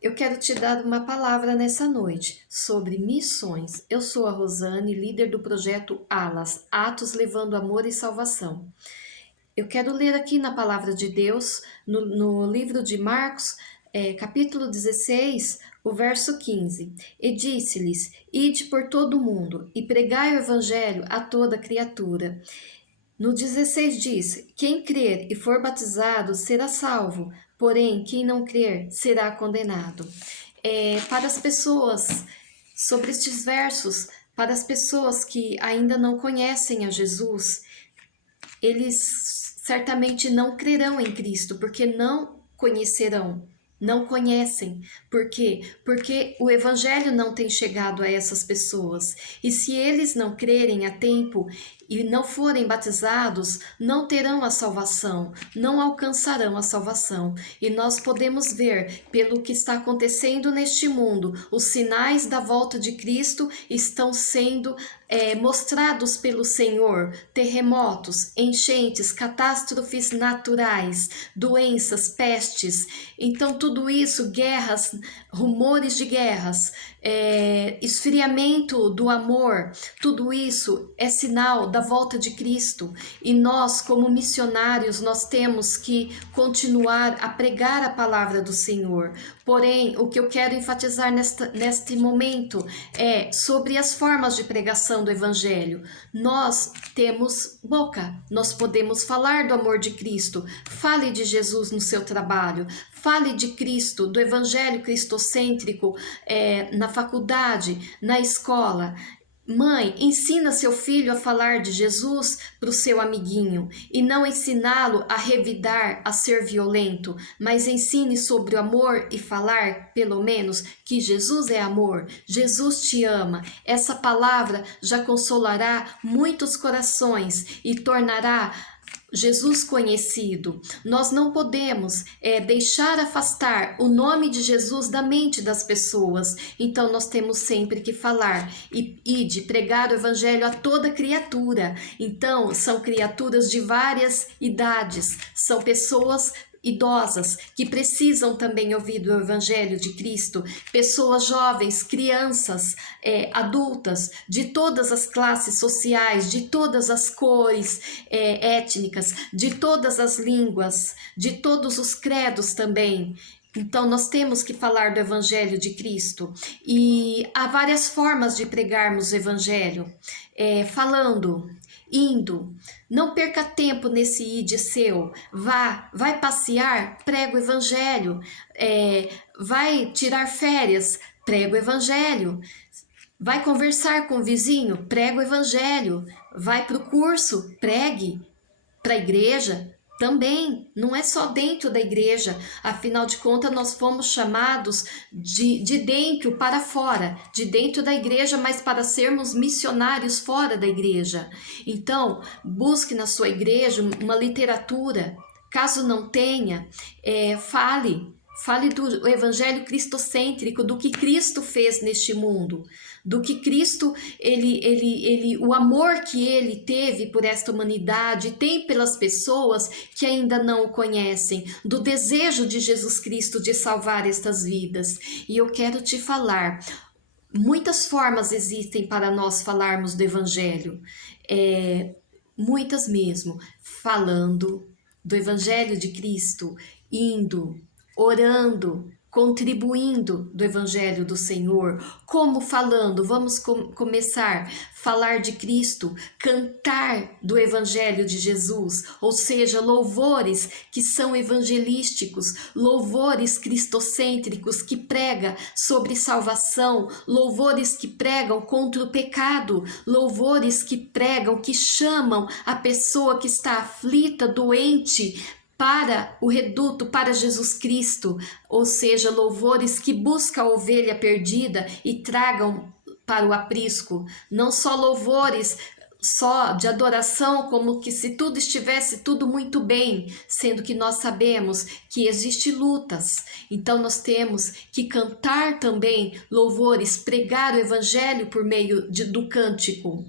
Eu quero te dar uma palavra nessa noite sobre missões. Eu sou a Rosane, líder do projeto Alas, Atos Levando Amor e Salvação. Eu quero ler aqui na palavra de Deus, no livro de Marcos, capítulo 16, o verso 15. E disse-lhes: Ide por todo o mundo e pregai o evangelho a toda criatura. No 16 diz: Quem crer e for batizado será salvo, porém quem não crer será condenado. Para as pessoas, sobre estes versos, para as pessoas que ainda não conhecem a Jesus, eles certamente não crerão em Cristo, porque não conhecerão, não conhecem. Por quê? Porque o Evangelho não tem chegado a essas pessoas. E se eles não crerem a tempo e não forem batizados, não terão a salvação, não alcançarão a salvação. E nós podemos ver, pelo que está acontecendo neste mundo, os sinais da volta de Cristo estão sendo mostrados pelo Senhor: terremotos, enchentes, catástrofes naturais, doenças, pestes. Então, tudo isso, guerras, rumores de guerras, esfriamento do amor, tudo isso é sinal da volta de Cristo. E nós, como missionários, nós temos que continuar a pregar a palavra do Senhor. Porém, o que eu quero enfatizar neste momento é sobre as formas de pregação do Evangelho. Nós temos boca, nós podemos falar do amor de Cristo. Fale de Jesus no seu trabalho, fale de Cristo, do Evangelho cristocêntrico na faculdade, na escola. Mãe, ensina seu filho a falar de Jesus para o seu amiguinho e não ensiná-lo a revidar, a ser violento, mas ensine sobre o amor e falar, pelo menos, que Jesus é amor, Jesus te ama. Essa palavra já consolará muitos corações e tornará Jesus conhecido. Nós não podemos deixar afastar o nome de Jesus da mente das pessoas. Então nós temos sempre que falar e de pregar o evangelho a toda criatura. Então são criaturas de várias idades, são pessoas idosas que precisam também ouvir do Evangelho de Cristo, pessoas jovens, crianças, adultas, de todas as classes sociais, de todas as cores étnicas, de todas as línguas, de todos os credos também. Então, nós temos que falar do Evangelho de Cristo e há várias formas de pregarmos o Evangelho, falando, indo. Não perca tempo nesse ide seu. Vai passear, prega o Evangelho. Vai tirar férias, prega o Evangelho. Vai conversar com o vizinho, prega o Evangelho. Vai para o curso, pregue. Para a igreja também, não é só dentro da igreja, afinal de contas nós fomos chamados de dentro para fora, de dentro da igreja, mas para sermos missionários fora da igreja. Então, busque na sua igreja uma literatura, caso não tenha, fale do evangelho cristocêntrico, do que Cristo fez neste mundo, do que Cristo, o amor que ele teve por esta humanidade, tem pelas pessoas que ainda não o conhecem, do desejo de Jesus Cristo de salvar estas vidas. E eu quero te falar, muitas formas existem para nós falarmos do evangelho, muitas mesmo, falando do evangelho de Cristo, indo, orando, contribuindo do Evangelho do Senhor. Como falando? Vamos começar a falar de Cristo, cantar do Evangelho de Jesus, ou seja, louvores que são evangelísticos, louvores cristocêntricos que prega sobre salvação, louvores que pregam contra o pecado, louvores que pregam, que chamam a pessoa que está aflita, doente, para o reduto, para Jesus Cristo, ou seja, louvores que buscam a ovelha perdida e tragam para o aprisco, não só louvores só de adoração, como que se tudo estivesse tudo muito bem, sendo que nós sabemos que existem lutas. Então nós temos que cantar também louvores, pregar o evangelho por meio do cântico,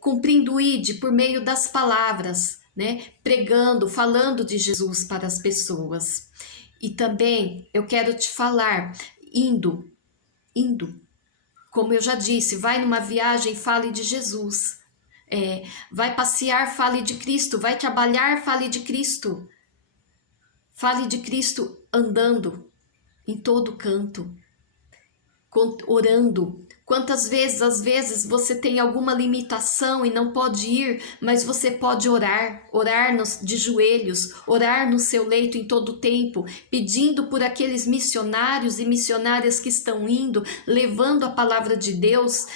cumprindo o ide por meio das palavras, né? Pregando, falando de Jesus para as pessoas. E também eu quero te falar, indo, como eu já disse, vai numa viagem, fale de Jesus. Vai passear, fale de Cristo. Vai trabalhar, fale de Cristo. Fale de Cristo andando em todo canto, orando. Quantas vezes, às vezes, você tem alguma limitação e não pode ir, mas você pode orar, de joelhos, orar no seu leito em todo o tempo, pedindo por aqueles missionários e missionárias que estão indo, levando a palavra de Deus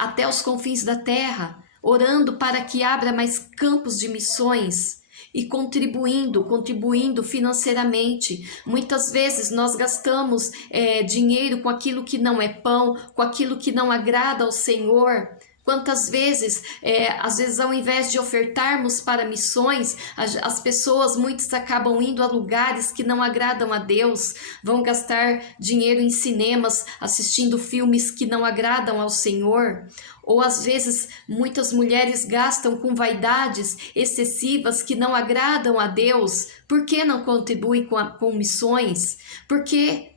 até os confins da terra, orando para que abra mais campos de missões. E contribuindo financeiramente. Muitas vezes nós gastamos dinheiro com aquilo que não é pão, com aquilo que não agrada ao Senhor. Quantas vezes, às vezes, ao invés de ofertarmos para missões, as pessoas, muitos acabam indo a lugares que não agradam a Deus, vão gastar dinheiro em cinemas, assistindo filmes que não agradam ao Senhor. Ou às vezes muitas mulheres gastam com vaidades excessivas que não agradam a Deus. Por que não contribuem com missões? Porque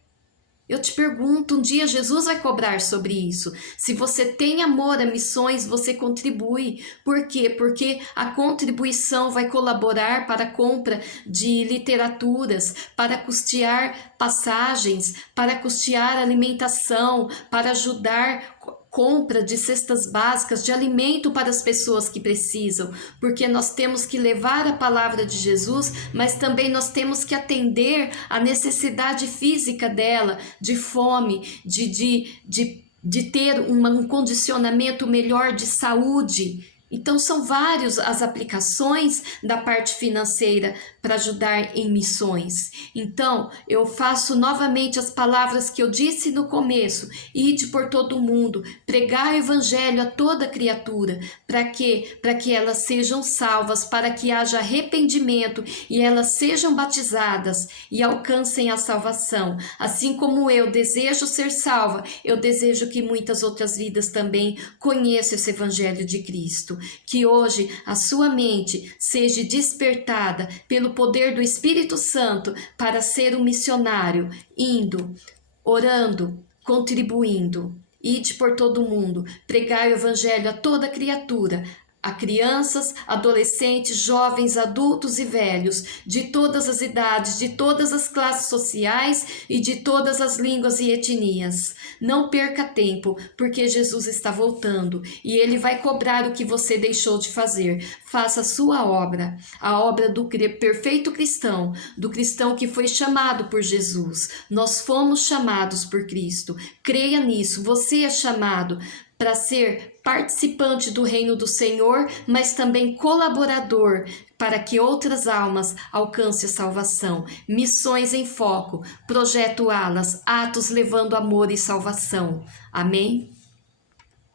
eu te pergunto, um dia Jesus vai cobrar sobre isso. Se você tem amor a missões, você contribui. Por quê? Porque a contribuição vai colaborar para a compra de literaturas, para custear passagens, para custear alimentação, para ajudar compra de cestas básicas de alimento para as pessoas que precisam, porque nós temos que levar a palavra de Jesus, mas também nós temos que atender à necessidade física dela, de fome, de ter um condicionamento melhor de saúde. Então, são várias as aplicações da parte financeira para ajudar em missões. Então, eu faço novamente as palavras que eu disse no começo: ide por todo o mundo, pregar o evangelho a toda criatura. Para quê? Para que elas sejam salvas, para que haja arrependimento e elas sejam batizadas e alcancem a salvação. Assim como eu desejo ser salva, eu desejo que muitas outras vidas também conheçam esse evangelho de Cristo. Que hoje a sua mente seja despertada pelo poder do Espírito Santo para ser um missionário, indo, orando, contribuindo. Ide por todo o mundo, pregai o evangelho a toda criatura, a crianças, adolescentes, jovens, adultos e velhos, de todas as idades, de todas as classes sociais e de todas as línguas e etnias. Não perca tempo, porque Jesus está voltando e ele vai cobrar o que você deixou de fazer. Faça a sua obra, a obra do perfeito cristão, do cristão que foi chamado por Jesus. Nós fomos chamados por Cristo. Creia nisso, você é chamado para ser participante do reino do Senhor, mas também colaborador para que outras almas alcancem a salvação. Missões em Foco, Projeto Alas, atos levando amor e salvação. Amém?